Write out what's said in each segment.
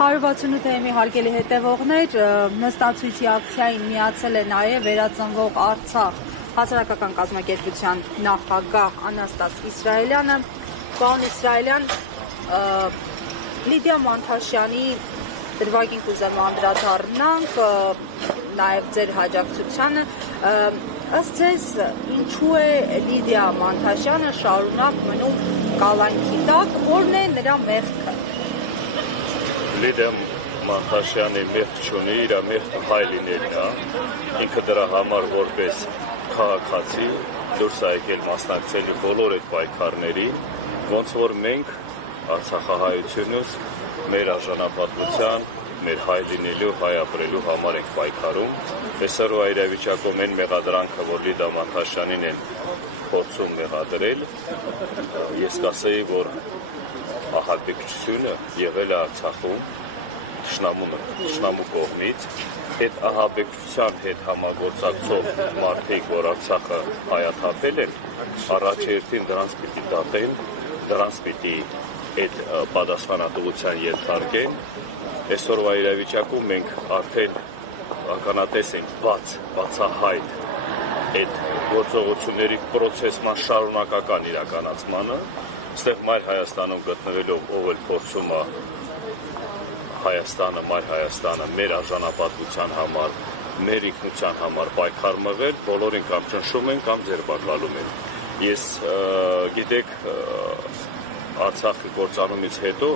168-ի հարգելի հետևողներ, նստացույցի ակցիային միացել է նաև վերածնվող Արցախ հասարակական կազմակերպության նախագահ Անաստաս Իսրայելյանը։ Պարոն Իսրայելյան, Լիդիա Մանթաշյանի դրվագին կուզեմ անդրադառնանք, նաև ձեր հաջակցությանը։ Ըստ ձեզ, ինչու է Լիդիա Մանթաշյանը շարունակ մնում կալանքի տակ, որն է նրա մեղքը։ Լիդիա Մանթաշյանի մեղք չունի, իր մեղքը հայ լինելն է, ինքը դրա համար որպես քաղաքացի դուրս է եկել մասնակցելու բոլոր այդ պայքարներին, ոնց որ մենք արցախահայությունս մեր արժանապատվության, մեր հայ լինելու, հայ ապրելու համար ենք պայքարում։ Այսօրվա իրավիճակում այն մեղադրանքը, որ Լիդիա Մանթաշյանին են փորձում մեղադրել, ես կասեի, որ ահաբեկչությունը եղել է Արցախում թշնամու կողմից, այդ ահաբեկչության հետ համագործակցող մարդիկ, որ Արցախը հայաթափել են, առաջերտին դրանց պիտի դատեն, դրանց պիտի այդ պատասխանատվության ենթարկեն։ Այսօրվա իրավիճակում մենք արդեն ականատես ենք բացահայտ այդ գործողությունների պրոցեսման շարունակական իրականացմանը, այստեղ Մայր Հայաստանում գտնվելով ով էլ փորձում է Հայաստանը, Մայր Հայաստանը մեր արժանապատվության համար, մեր ինքնության համար պայքար մղել, բոլորին կամ ճնշում են, կամ ձերբակալում են։ Ես գիտեք, Արցախի կործանումից հետո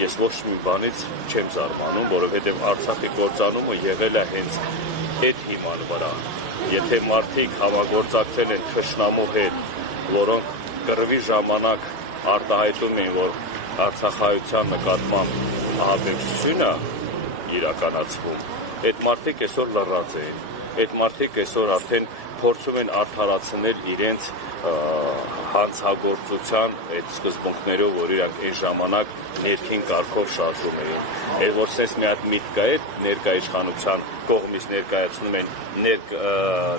ես ոչ մի բանից չեմ զարմանում, որովհետև Արցախի կործանումը եղել է հենց այդ հիման վրա։ Եթե մարդիկ համագործակցել են թշնամու հետ, որոնք կռվի ժամանակ արտահայտում են, որ արցախայության նկատմամբ ահաբեկչությունը իրականացվում, այդ մարդիկ այսօր լռած են, այդ մարդիկ այսօր արդեն փորձում են արդարացնել իրենց հանցագործության այդ սկզբունքներով, որ իրանք այն ժամանակ ներքին կարգով շարժում էին։ Եվ որ սենց մի հատ միտք է, ներկա իշխանության կողմից ներկայացնում են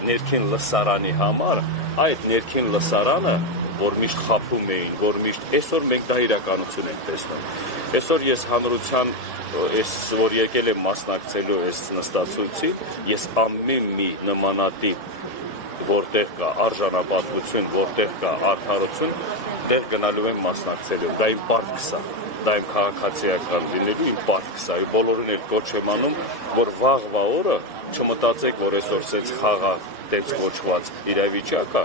ներքին լսարանի համար, այդ ներքին լսարանը, որ միշտ խաբում էին, որ միշտ այսօր մենք դա իրականություն ենք տեսնում։ Այսօր ես հանրության, որ եկել եմ մասնակցելու այս նստացույցի, ես ամեն մի նմանատիպ որտեղ կա արժանապատվություն, որտեղ կա արդարություն, տեղ գնալու եմ մասնակցելու։ Դա իմ պարտքս է, դա իմ քաղաքացիական լինելու իմ պարտքս է։ Բոլորին էլ կոչ եմ անում, որ վաղվա օրը չմտածեք, որ այսօր սենց խաղաղ կոչված իրավիճակը,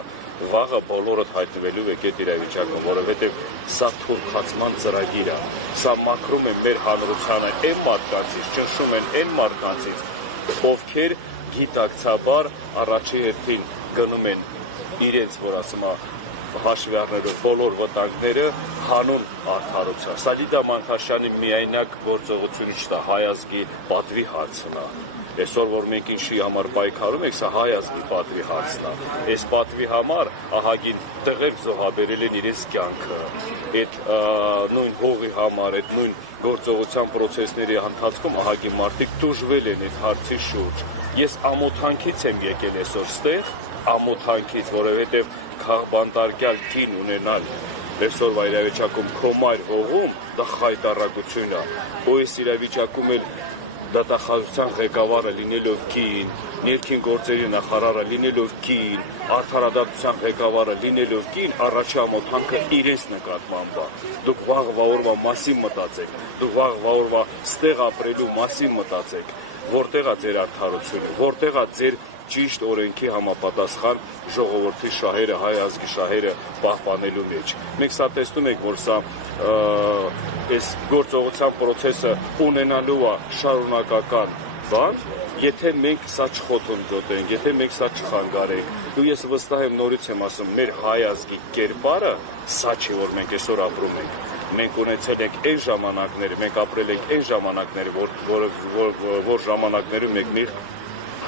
վաղը բոլորդ հայտնվելու եք այդ իրավիճակում, որովհետև սա թուրքացման ծրագիր է, սա մաքրում է մեր հանրությանը այն մարդկանցից, ճնշում են այն մարդկանցից, ովքեր գիտակցաբար առաջի հերթին գնում են իրենց, որ ասում է, հաշվի առնելով բոլոր վտանգները հանուն արդարության։ Սա Լիդիա Մանթաշյանի միայնակ գործողությունը չտա, հայ ազգի պատվի հարցն է։ Այսօր, որ մենք ինչի համար պայքարում ենք, սա հայ ազգի պատվի հարցն է։ Այս պատվի համար ահագին տղեր զոհաբերել են իրենց կյանքը։ Այդ նույն հողի համար, այդ նույն գործողության պրոցեսների ընթացքում ահագին մարդիկ տուժվել են այդ հարցի շուրջ։ Ես ամոթանքից եմ եկել այսօր ստեղ, ամոթանքից, որովհետև քաղբանտարկյալ կին ունենալ այսօրվա իրավիճակում քո մայր հողում, դա խայտառակություն է, ու այս իրավիճակում էլ դատախազության ղեկավարը լինելով կին, ներքին գործերի նախարարը լինելով կին, արդարադատության ղեկավարը լինելով կին, առաջի ամոթանքը իրենց նկատմամբ է։ Դուք վաղվա օրվա մասին մտածեք, դուք վաղվա օրվա ստեղ ապրելու մասին մտածեք, որտեղ է ձեր արդարությունը, որտեղ է ձեր ճիշտ օրենքի համապատասխան ժողովրդի շահերը, հայ ազգի շահերը պահպանելու մեջ։ Մենք սա տեսնում ենք, որ սա այս գործողության պրոցեսը ունենալու է շարունակական բան, եթե մենք սա չխոթունջոտենք, եթե մենք սա չխանգարենք, ու ես վստահ եմ, նորից եմ ասում, մեր հայ ազգի կերպարը սա չի, որ մենք այսօր ապրում ենք։ Մենք ունեցել ենք այն ժամանակները, մենք ապրել ենք այն ժամանակները, որ ժամանակներում մենք մի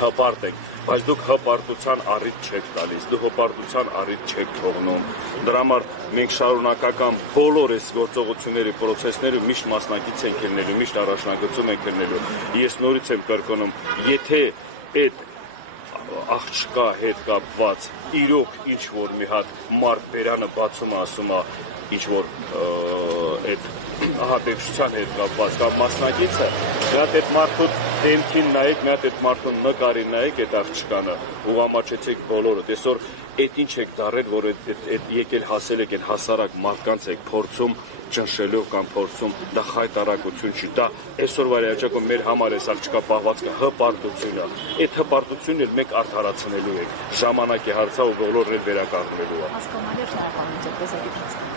հպարտ ենք, բայց դուք հպարտության առիթ չեք տալիս, դուք հպարտության առիթ չեք թողնում։ Դրա համար մենք շարունակական բոլոր այս գործողությունների պրոցեսները միշտ մասնակից ենք ելնելու, միշտ առաջնագծում ենք ելնելու։ Ես նորից եմ կրկնում, եթե այդ աղջկա հետ կապված իրոք ինչ որ մի հատ մարդ բերանը բացում է, ասում է ինչ որ այդ ահաբեկչության հետ կապված կամ մասնակիցը, մի հատ այդ մարդու դեմքին նայեք, մի հատ այդ մարդու նկարին նայեք այդ աղջկանը, ուղղամաչեցեք բոլորը, այսօր այդ ինչ եք դարել, որ այդ եկել հասել եք, այն հասարակ մարդկանց եք փորձում ճնշելով կամ փորձում, դա խայտարակություն չի, դա այսօրվա իրավիճակում մեր համար էսալ չկա պահվածքը հպարտությունը, այդ հպարտությունն էլ մենք արդարացնելու ենք, ժամանակի հարցա ու բոլորը վերականգնելու է։ Հասկանալի է շնորհակալություն,